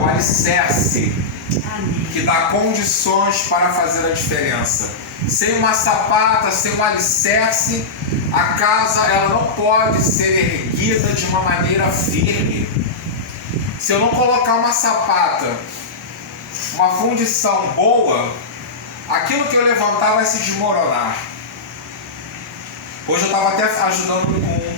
o alicerce que dá condições para fazer a diferença. Sem uma sapata, sem um alicerce, a casa ela não pode ser erguida de uma maneira firme. Se eu não colocar uma sapata, uma fundição boa, aquilo que eu levantar vai se desmoronar. Hoje eu estava até ajudando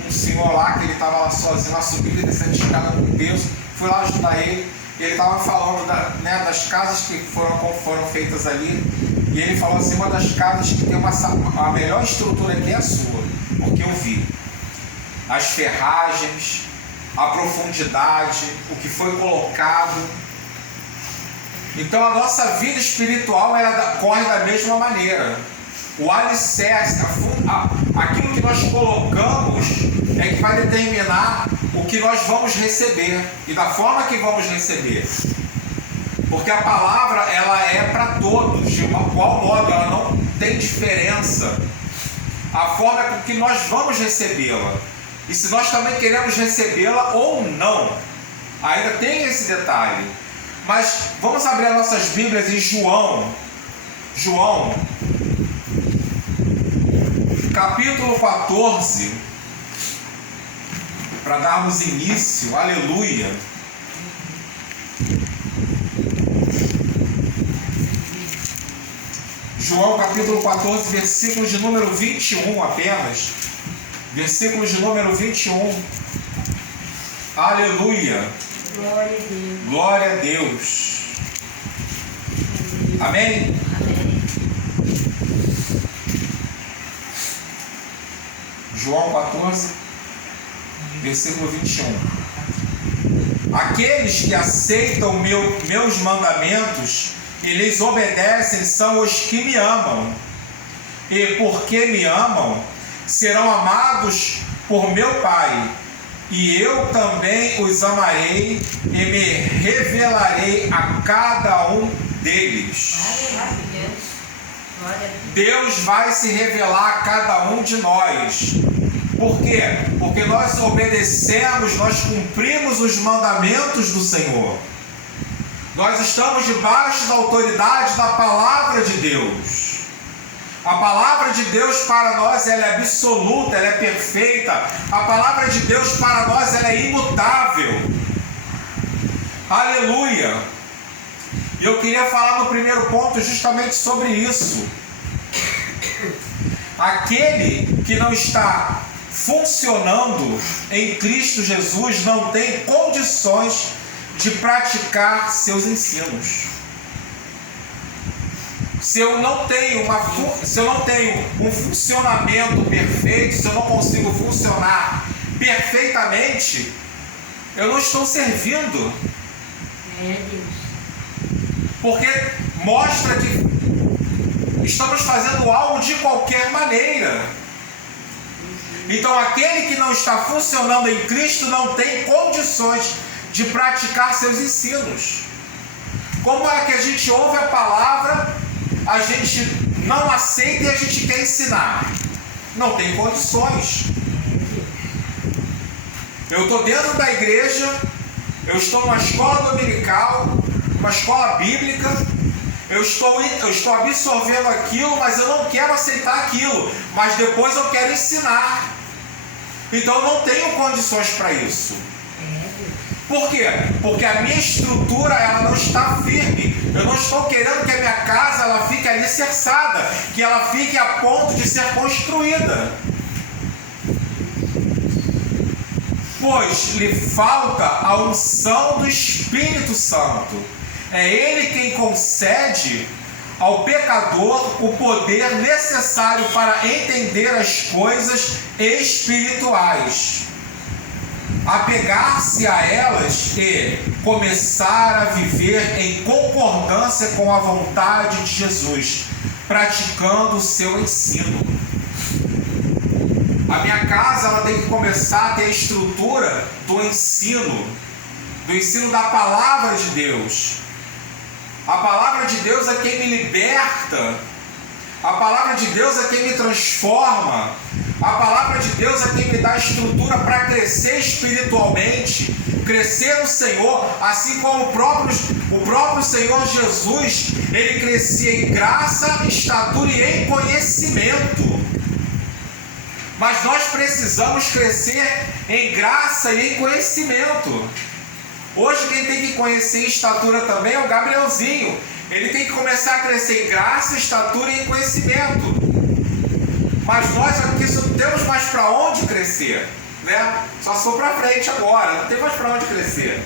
um senhor lá, que ele estava lá sozinho, lá subindo e descendo de escada com peso. Fui lá ajudar ele, e ele estava falando das casas que foram feitas ali. E ele falou assim, uma das casas que tem a melhor estrutura aqui é a sua, porque eu vi as ferragens, a profundidade, o que foi colocado. Então a nossa vida espiritual corre da mesma maneira. O alicerce, aquilo que nós colocamos é que vai determinar o que nós vamos receber e da forma que vamos receber. Porque a palavra ela é para todos, de qual modo, ela não tem diferença. A forma é com que nós vamos recebê-la. E se nós também queremos recebê-la ou não. Ainda tem esse detalhe. Mas vamos abrir as nossas Bíblias em João, capítulo 14, para darmos início, aleluia. João capítulo 14, versículo de número 21 apenas. Versículo de número 21. Aleluia. Glória a Deus. Glória a Deus. Amém? Amém. João 14, versículo 21. Aqueles que aceitam meus mandamentos e lhes obedecem são os que me amam. E porque me amam, serão amados por meu Pai. E eu também os amarei e me revelarei a cada um deles. Deus vai se revelar a cada um de nós. Por quê? Porque nós obedecemos, nós cumprimos os mandamentos do Senhor. Nós estamos debaixo da autoridade da palavra de Deus. A palavra de Deus para nós ela é absoluta, ela é perfeita. A palavra de Deus para nós ela é imutável. Aleluia! E eu queria falar no primeiro ponto justamente sobre isso. Aquele que não está funcionando em Cristo Jesus não tem condições de praticar seus ensinos. Se eu não tenho um funcionamento perfeito, se eu não consigo funcionar perfeitamente, eu não estou servindo. Porque mostra que estamos fazendo algo de qualquer maneira. Então aquele que não está funcionando em Cristo não tem condições de praticar seus ensinos. Como é que a gente ouve a palavra, a gente não aceita e a gente quer ensinar? Não tem condições. Eu estou dentro da igreja, eu estou numa escola dominical, uma escola bíblica, eu estou absorvendo aquilo, mas eu não quero aceitar aquilo, mas depois eu quero ensinar. Então eu não tenho condições para isso. Por quê? Porque a minha estrutura ela não está firme. Eu não estou querendo que a minha casa ela fique alicerçada, que ela fique a ponto de ser construída. Pois lhe falta a unção do Espírito Santo. É Ele quem concede ao pecador o poder necessário para entender as coisas espirituais, apegar-se a elas e começar a viver em concordância com a vontade de Jesus, praticando o seu ensino. A minha casa ela tem que começar a ter a estrutura do ensino da palavra de Deus. A palavra de Deus é quem me liberta. A palavra de Deus é quem me transforma. A palavra de Deus é quem me dá estrutura para crescer espiritualmente, crescer no Senhor, assim como o próprio Senhor Jesus, ele crescia em graça, estatura e em conhecimento. Mas nós precisamos crescer em graça e em conhecimento. Hoje quem tem que conhecer em estatura também é o Gabrielzinho. Ele tem que começar a crescer em graça, estatura e em conhecimento. Mas nós aqui só temos mais para onde crescer, né? Só sou para frente agora, não tem mais para onde crescer.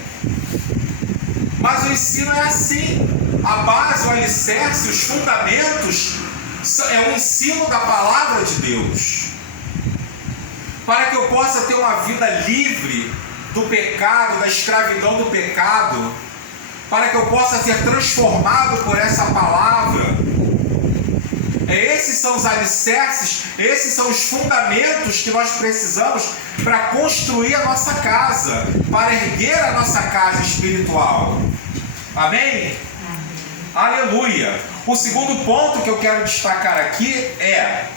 Mas o ensino é assim. A base, o alicerce, os fundamentos é o ensino da palavra de Deus. Para que eu possa ter uma vida livre do pecado, da escravidão do pecado, para que eu possa ser transformado por essa palavra. Esses são os alicerces, esses são os fundamentos que nós precisamos para construir a nossa casa, para erguer a nossa casa espiritual. Amém? Aleluia! O segundo ponto que eu quero destacar aqui é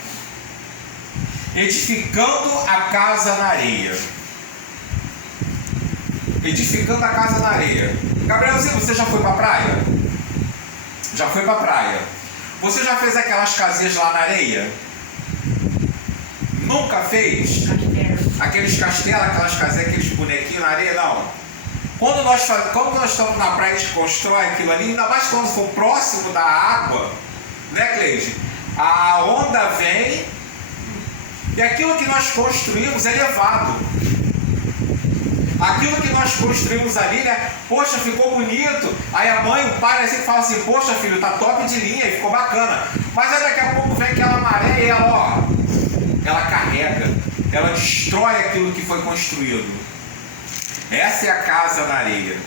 edificando a casa na areia. Edificando a casa na areia. Gabrielzinho, você já foi para a praia? Já foi para a praia. Você já fez aquelas casinhas lá na areia? Nunca fez? Aqueles castelos, aquelas casinhas, aqueles bonequinhos na areia? Não. Quando nós estamos na praia, a gente constrói aquilo ali, ainda mais quando for próximo da água, né, Cleide? A onda vem e aquilo que nós construímos é levado. Aquilo que nós construímos ali, né? Poxa, ficou bonito. Aí a mãe, o pai, assim, fala assim: poxa, filho, tá top de linha, ficou bacana. Mas aí daqui a pouco vem aquela maré e ela carrega, ela destrói aquilo que foi construído. Essa é a casa na areia,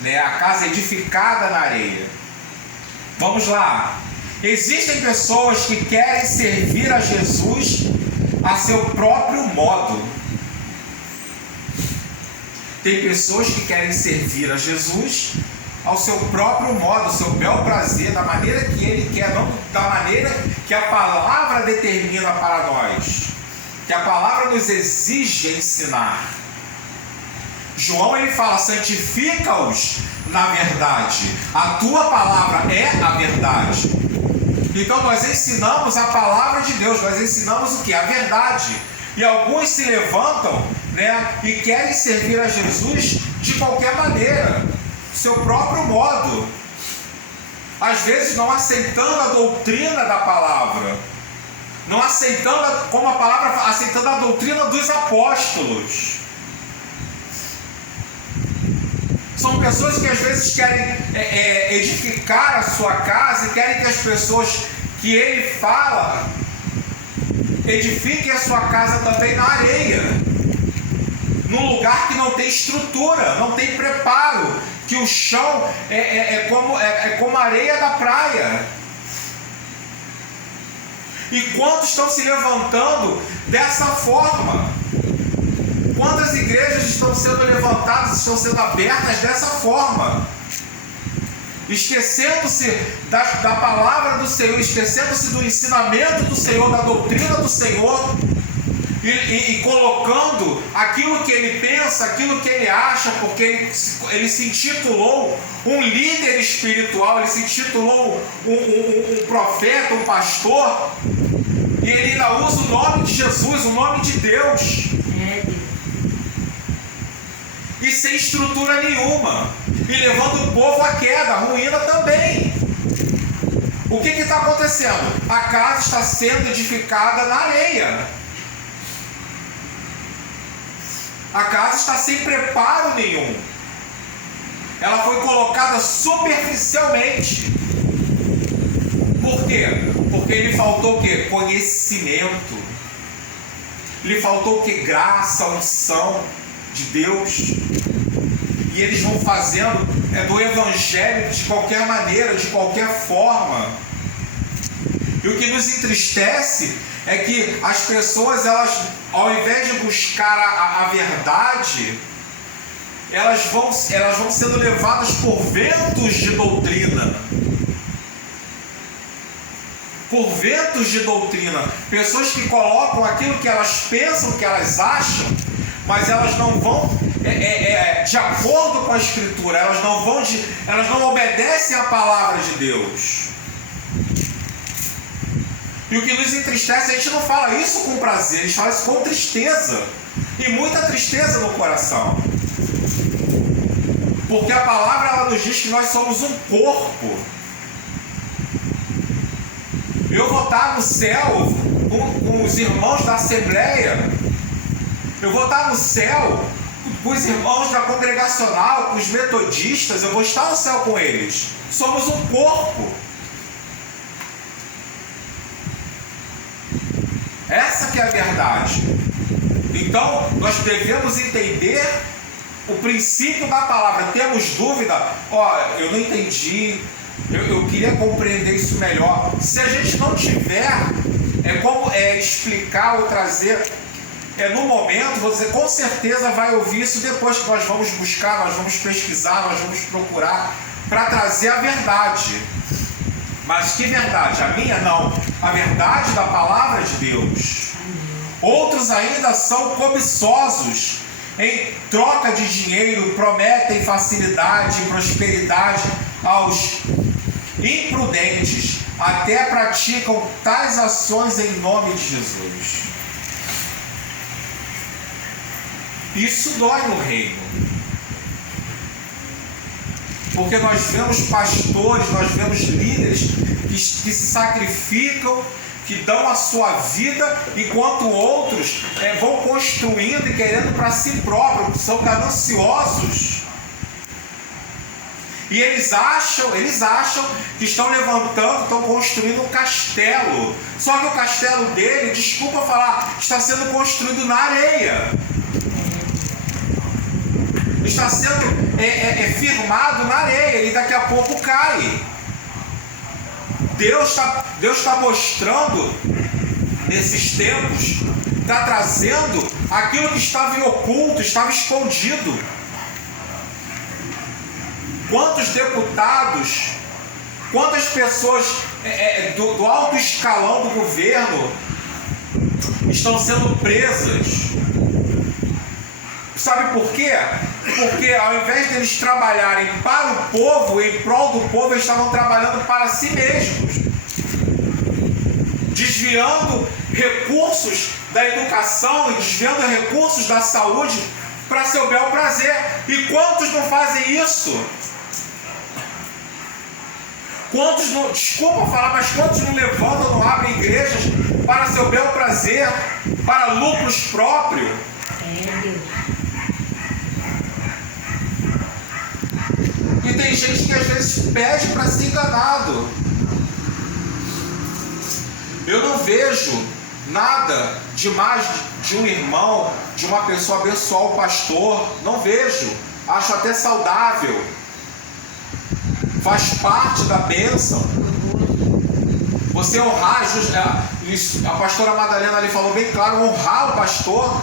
né? A casa edificada na areia. Vamos lá. Existem pessoas que querem servir a Jesus a seu próprio modo. Tem pessoas que querem servir a Jesus ao seu próprio modo, ao seu bel prazer, da maneira que ele quer, não da maneira que a palavra determina para nós, que a palavra nos exige ensinar. João, ele fala: santifica-os na verdade, a tua palavra é a verdade. Então nós ensinamos a palavra de Deus, nós ensinamos o que? A verdade. E alguns se levantam, né, e querem servir a Jesus de qualquer maneira, do seu próprio modo, às vezes não aceitando a doutrina da palavra, não aceitando, como a palavra, aceitando a doutrina dos apóstolos. São pessoas que às vezes querem edificar a sua casa e querem que as pessoas que ele fala edifiquem a sua casa também na areia, num lugar que não tem estrutura, não tem preparo, que o chão é como a areia da praia. E quantos estão se levantando dessa forma? Quantas igrejas estão sendo levantadas, estão sendo abertas dessa forma? Esquecendo-se da palavra do Senhor, esquecendo-se do ensinamento do Senhor, da doutrina do Senhor, e colocando aquilo que ele pensa, aquilo que ele acha, porque ele se intitulou um líder espiritual, ele se intitulou um profeta, um pastor, e ele ainda usa o nome de Jesus, o nome de Deus, e sem estrutura nenhuma, e levando o povo à queda, à ruína também. O que está acontecendo? A casa está sendo edificada na areia. A casa está sem preparo nenhum. Ela foi colocada superficialmente. Por quê? Porque lhe faltou o quê? Conhecimento. Lhe faltou o quê? Graça, unção de Deus. E eles vão fazendo do evangelho de qualquer maneira, de qualquer forma. E o que nos entristece é que as pessoas, elas, ao invés de buscar a verdade, elas vão sendo levadas por ventos de doutrina. por ventos de doutrina, pessoas que colocam aquilo que elas pensam, que elas acham, mas elas não vão de acordo com a Escritura, elas não obedecem à palavra de Deus. E o que nos entristece, a gente não fala isso com prazer, a gente fala isso com tristeza, e muita tristeza no coração, porque a palavra ela nos diz que nós somos um corpo. Eu vou estar no céu com os irmãos da Assembleia, eu vou estar no céu com os irmãos da Congregacional, com os metodistas, eu vou estar no céu com eles. Somos um corpo. Essa que é a verdade. Então, nós devemos entender o princípio da palavra. Temos dúvida? Eu não entendi, eu queria compreender isso melhor. Se a gente não tiver como explicar ou trazer no momento, você com certeza vai ouvir isso depois que nós vamos buscar, nós vamos pesquisar, nós vamos procurar para trazer a verdade. Mas que verdade? A minha não. A verdade da palavra de Deus. Outros ainda são cobiçosos. Em troca de dinheiro, prometem facilidade e prosperidade aos imprudentes. Até praticam tais ações em nome de Jesus. Isso dói no reino. Porque nós vemos pastores, nós vemos líderes que se sacrificam, que dão a sua vida, enquanto outros vão construindo e querendo para si próprios, são gananciosos. E eles acham que estão levantando, estão construindo um castelo. Só que o castelo dele, desculpa falar, está sendo construído na areia. Está sendo firmado na areia e daqui a pouco cai. Deus está mostrando nesses tempos, está trazendo aquilo que estava em oculto, estava escondido. Quantos deputados, quantas pessoas do alto escalão do governo estão sendo presas? Sabe por quê? Porque ao invés de eles trabalharem para o povo, em prol do povo, eles estavam trabalhando para si mesmos, desviando recursos da educação e desviando recursos da saúde para seu bel prazer. E quantos não fazem isso? Quantos não, desculpa falar, mas quantos não levantam, não abrem igrejas para seu bel prazer, para lucros próprios? E tem gente que às vezes pede para ser enganado. Eu não vejo nada demais de um irmão, de uma pessoa abençoar o pastor. Não vejo. Acho até saudável. Faz parte da bênção. Você honrar, a pastora Madalena ali falou bem claro, honrar o pastor.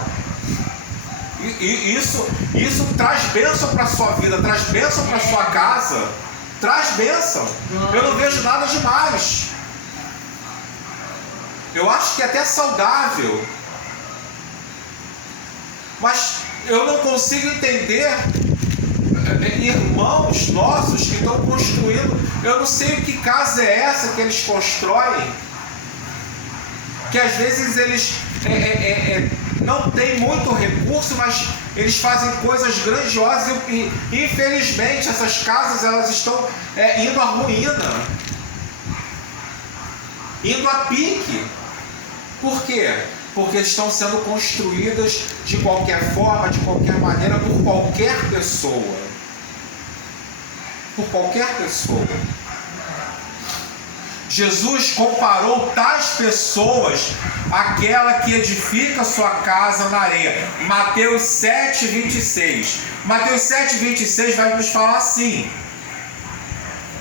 E isso traz bênção para a sua vida, traz bênção para a sua casa, traz bênção. Eu não vejo nada demais. Eu acho que é até saudável. Mas eu não consigo entender irmãos nossos que estão construindo. Eu não sei que casa é essa que eles constroem, que às vezes eles não tem muito recurso, mas eles fazem coisas grandiosas e infelizmente essas casas elas estão indo à ruína, indo a pique. Por quê? Porque estão sendo construídas de qualquer forma, de qualquer maneira, por qualquer pessoa. Por qualquer pessoa. Jesus comparou tais pessoas àquela que edifica sua casa na areia. Mateus 7:26. Mateus 7:26 vai nos falar assim: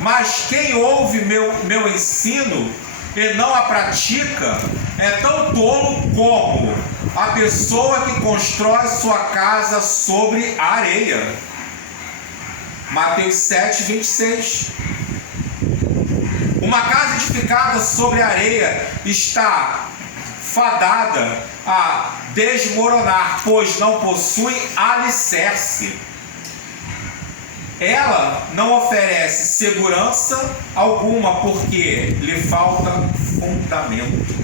mas quem ouve meu ensino e não a pratica é tão tolo como a pessoa que constrói sua casa sobre a areia. Mateus 7:26. Uma casa edificada sobre areia está fadada a desmoronar, pois não possui alicerce. Ela não oferece segurança alguma, porque lhe falta fundamento.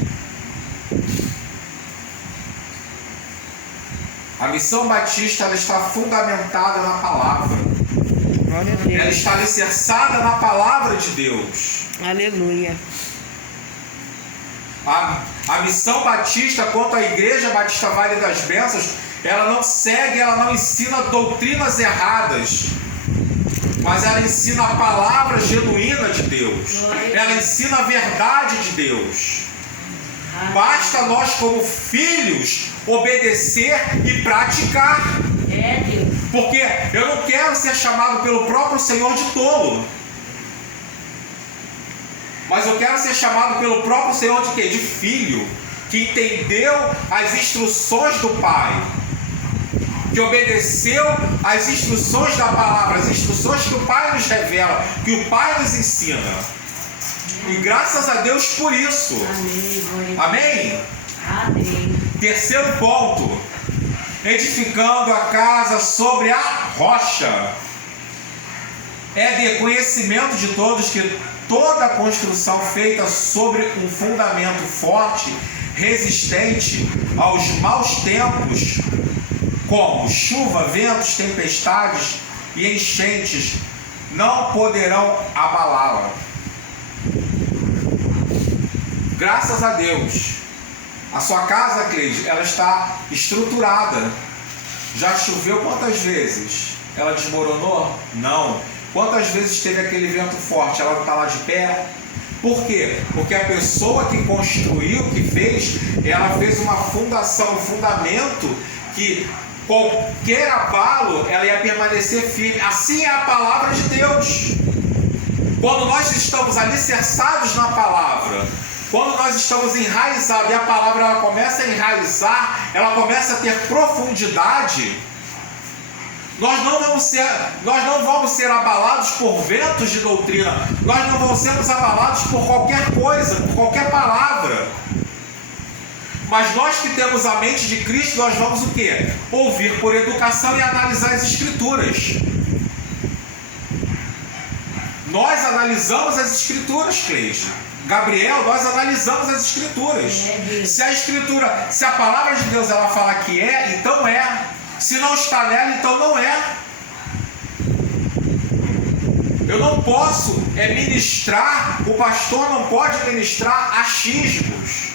A Missão Batista, ela está fundamentada na palavra. Ela está alicerçada na palavra de Deus. Aleluia. A Missão Batista, quanto à Igreja Batista Vale das Bênçãos, ela não segue, ela não ensina doutrinas erradas, mas ela ensina a palavra genuína de Deus. Ela ensina a verdade de Deus. Basta nós, como filhos, obedecer e praticar. Porque eu não quero ser chamado pelo próprio Senhor de tolo, mas eu quero ser chamado pelo próprio Senhor de quê? De filho, que entendeu as instruções do Pai, que obedeceu às instruções da palavra, as instruções que o Pai nos revela, que o Pai nos ensina. E graças a Deus por isso. Amém? Amém. Terceiro ponto: edificando a casa sobre a rocha. É de conhecimento de todos que toda construção feita sobre um fundamento forte, resistente aos maus tempos, como chuva, ventos, tempestades e enchentes, não poderão abalá-la. Graças a Deus, a sua casa, Cleide, ela está estruturada. Já choveu quantas vezes? Ela desmoronou? Não. Quantas vezes teve aquele vento forte? Ela não está lá de pé? Por quê? Porque a pessoa que construiu, que fez, ela fez uma fundação, um fundamento que qualquer abalo, ela ia permanecer firme. Assim é a palavra de Deus. Quando nós estamos alicerçados na palavra, quando nós estamos enraizados e a palavra ela começa a enraizar, ela começa a ter profundidade, nós não vamos ser abalados por ventos de doutrina, nós não vamos ser abalados por qualquer coisa, por qualquer palavra. Mas nós que temos a mente de Cristo, nós vamos o quê? Ouvir por educação e analisar as Escrituras. Nós analisamos as Escrituras, Cleide. Gabriel, nós analisamos as Escrituras. Se a palavra de Deus ela fala que é, então é. Se não está nela, então não é. Eu não posso ministrar, o pastor não pode ministrar achismos.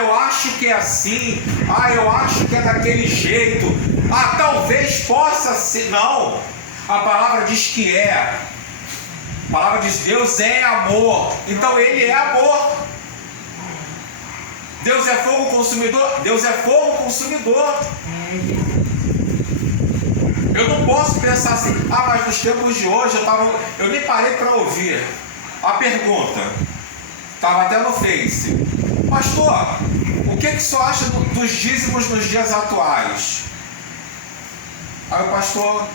Eu acho que é assim. Eu acho que é daquele jeito. Talvez possa ser. Não. A palavra diz que é. A palavra diz: Deus é amor. Então Ele é amor. Deus é fogo consumidor. Deus é fogo consumidor. Eu não posso pensar assim: mas nos tempos de hoje eu nem parei para ouvir a pergunta. Estava até no Face: pastor, o que o senhor acha dos dízimos nos dias atuais? Aí o pastor,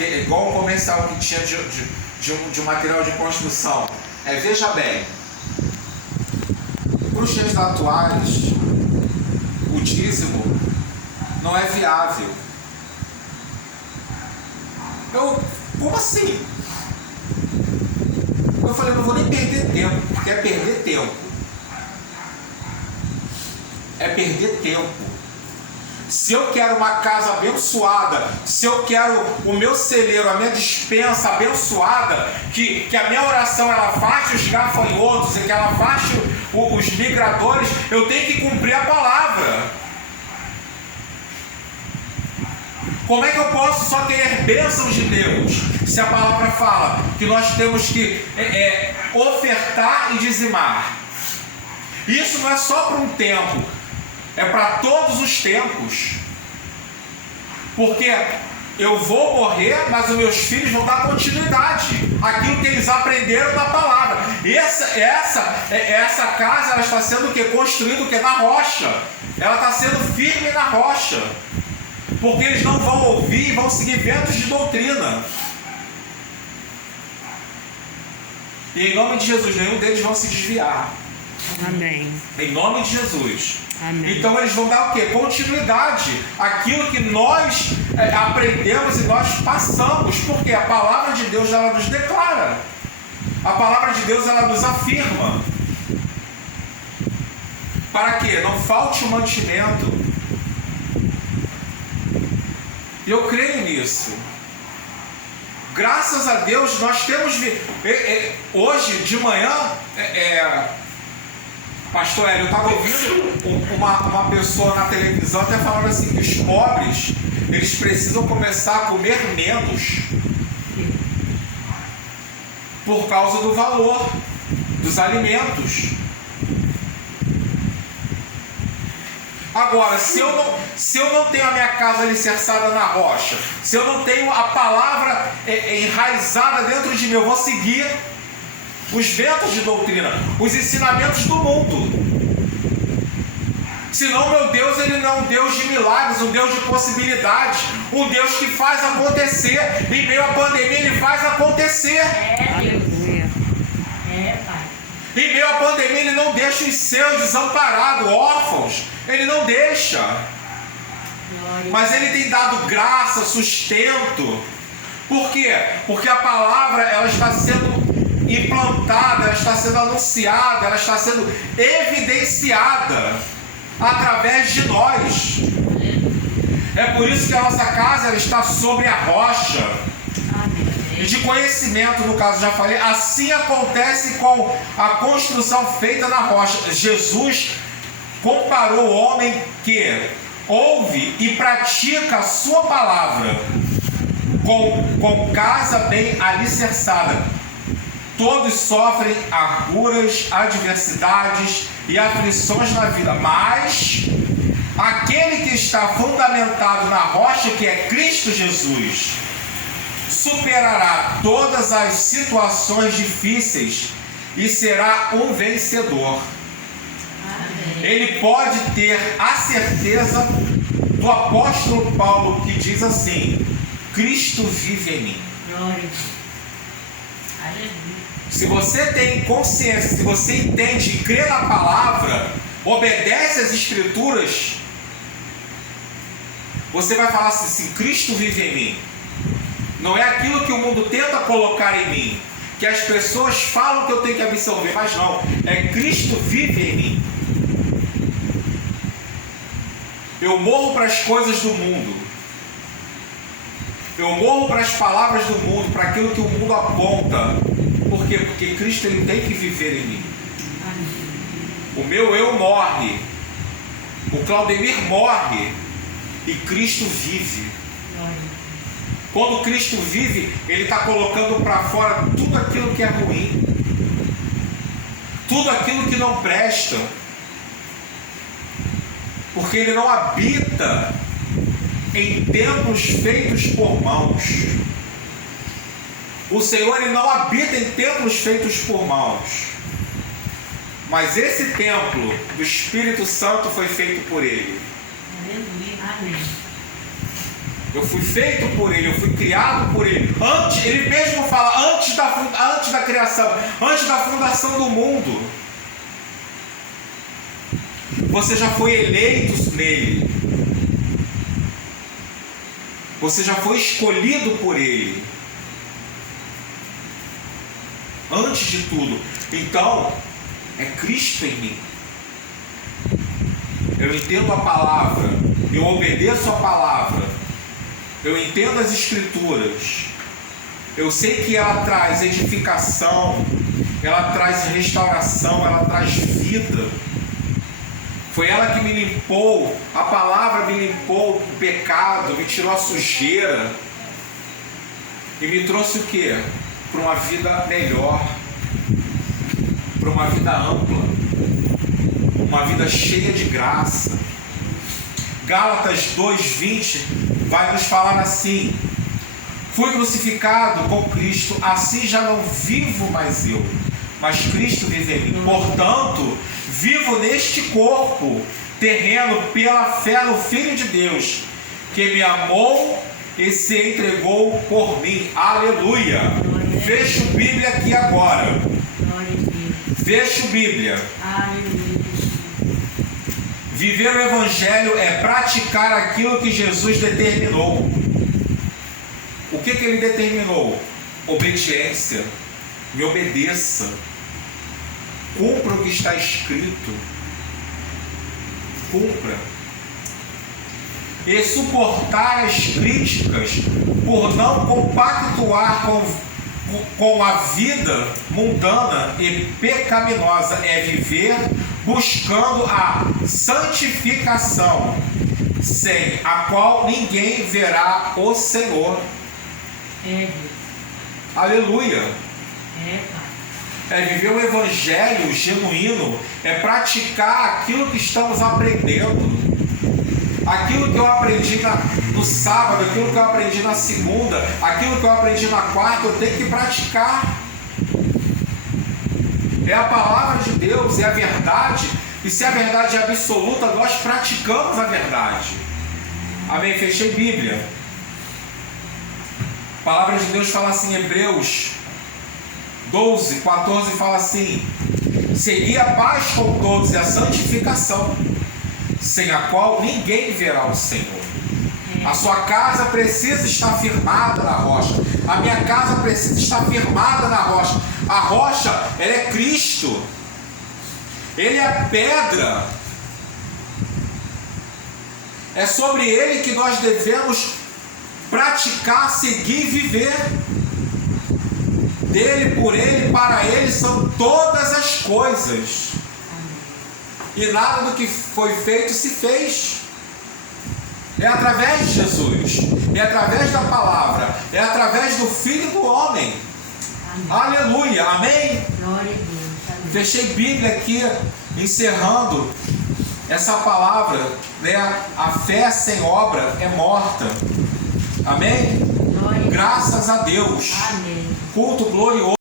igual o comercial que tinha de um material de construção, veja bem, para os dias atuais, o dízimo não é viável. Como assim? Eu falei: não vou nem perder tempo, porque é perder tempo. É perder tempo. Se eu quero uma casa abençoada, se eu quero o meu celeiro, a minha despensa abençoada, que a minha oração ela afaste os gafanhotos e que ela afaste os migradores, eu tenho que cumprir a palavra. Como é que eu posso só querer bênçãos de Deus, se a palavra fala que nós temos que ofertar e dizimar? Isso não é só para um tempo, é para todos os tempos. Porque eu vou morrer, mas os meus filhos vão dar continuidade àquilo que eles aprenderam na palavra. E essa casa ela está sendo construída na rocha. Ela está sendo firme na rocha. Porque eles não vão ouvir e vão seguir ventos de doutrina. E em nome de Jesus, nenhum deles vão se desviar. Amém. Em nome de Jesus. Amém. Então eles vão dar o quê? Continuidade àquilo que nós aprendemos e nós passamos. Porque a palavra de Deus, ela nos declara. A palavra de Deus, ela nos afirma. Para que não falte o mantimento. E eu creio nisso. Graças a Deus nós temos hoje de manhã, pastor Hélio, eu estava ouvindo uma pessoa na televisão até falando assim, que os pobres, eles precisam começar a comer menos por causa do valor dos alimentos. Agora, se eu não tenho a minha casa alicerçada na rocha, se eu não tenho a palavra enraizada dentro de mim, eu vou seguir os ventos de doutrina, os ensinamentos do mundo. Senão, meu Deus, ele não é um Deus de milagres, um Deus de possibilidades, um Deus que faz acontecer. Em meio à pandemia, ele faz acontecer. Aleluia. Pai. Em meio à pandemia, ele não deixa os seus desamparados, órfãos. Ele não deixa. Mas ele tem dado graça, sustento. Por quê? Porque a palavra, ela está sendo implantada, ela está sendo anunciada, ela está sendo evidenciada através de nós. É por isso que a nossa casa, ela está sobre a rocha. E de conhecimento, no caso, já falei, assim acontece com a construção feita na rocha. Jesus comparou o homem que ouve e pratica a sua palavra com casa bem alicerçada. Todos sofrem arguras, adversidades e aflições na vida, mas aquele que está fundamentado na rocha, que é Cristo Jesus, superará todas as situações difíceis e será um vencedor. Ele pode ter a certeza do apóstolo Paulo, que diz assim: Cristo vive em mim. Se você tem consciência, se você entende e crê na palavra, obedece às escrituras, você vai falar assim: Cristo vive em mim. Não é aquilo que o mundo tenta colocar em mim, que as pessoas falam que eu tenho que absorver, mas não, é Cristo vive em mim. Eu morro para as coisas do mundo. Eu morro para as palavras do mundo, para aquilo que o mundo aponta. Por quê? Porque Cristo, ele tem que viver em mim. O meu eu morre. O Claudemir morre. E Cristo vive. Quando Cristo vive, ele está colocando para fora tudo aquilo que é ruim. Tudo aquilo que não presta. Porque ele não habita em templos feitos por mãos. O Senhor, ele não habita em templos feitos por mãos. Mas esse templo do Espírito Santo foi feito por ele. Amém. Eu fui feito por ele, eu fui criado por ele. Antes, ele mesmo fala, antes da criação, antes da fundação do mundo. Você já foi eleito nele. Você já foi escolhido por ele. Antes de tudo. Então, é Cristo em mim. Eu entendo a palavra. Eu obedeço a palavra. Eu entendo as escrituras. Eu sei que ela traz edificação. Ela traz restauração. Ela traz vida. Foi ela que me limpou, a palavra me limpou do pecado, me tirou a sujeira e me trouxe o quê? Para uma vida melhor, para uma vida ampla, uma vida cheia de graça. Gálatas 2:20 vai nos falar assim: fui crucificado com Cristo, assim já não vivo mais eu, mas Cristo vive em mim. Portanto, vivo neste corpo terreno pela fé no Filho de Deus, que me amou e se entregou por mim. Aleluia! Fecho Bíblia aqui agora. Fecho Bíblia. Aleluia. Viver o Evangelho é praticar aquilo que Jesus determinou. O que ele determinou? Obediência. Me obedeça. Cumpra o que está escrito. Cumpra. E suportar as críticas por não compactuar com a vida mundana e pecaminosa é viver buscando a santificação, sem a qual ninguém verá o Senhor. É Deus. Aleluia! É, Pai. É viver o Evangelho genuíno, é praticar aquilo que estamos aprendendo. Aquilo que eu aprendi no sábado, aquilo que eu aprendi na segunda, aquilo que eu aprendi na quarta, eu tenho que praticar. É a palavra de Deus, é a verdade. E se a verdade é absoluta, nós praticamos a verdade. Amém? Fechei Bíblia. A palavra de Deus fala assim, Hebreus 12, 14, fala assim: segui a paz com todos e a santificação, sem a qual ninguém verá o Senhor. A sua casa precisa estar firmada na rocha. A minha casa precisa estar firmada na rocha. A rocha, ela é Cristo. Ele é a pedra. É sobre ele que nós devemos praticar, seguir e viver. Dele, por ele, para ele são todas as coisas. E nada do que foi feito se fez. É através de Jesus, é através da palavra, é através do Filho do Homem. Amém. Aleluia, amém? Glória a Deus. Amém. Fechei Bíblia aqui, encerrando essa palavra, né? A fé sem obra é morta. Amém? Glória a Deus. Graças a Deus. Amém. Culto glorioso.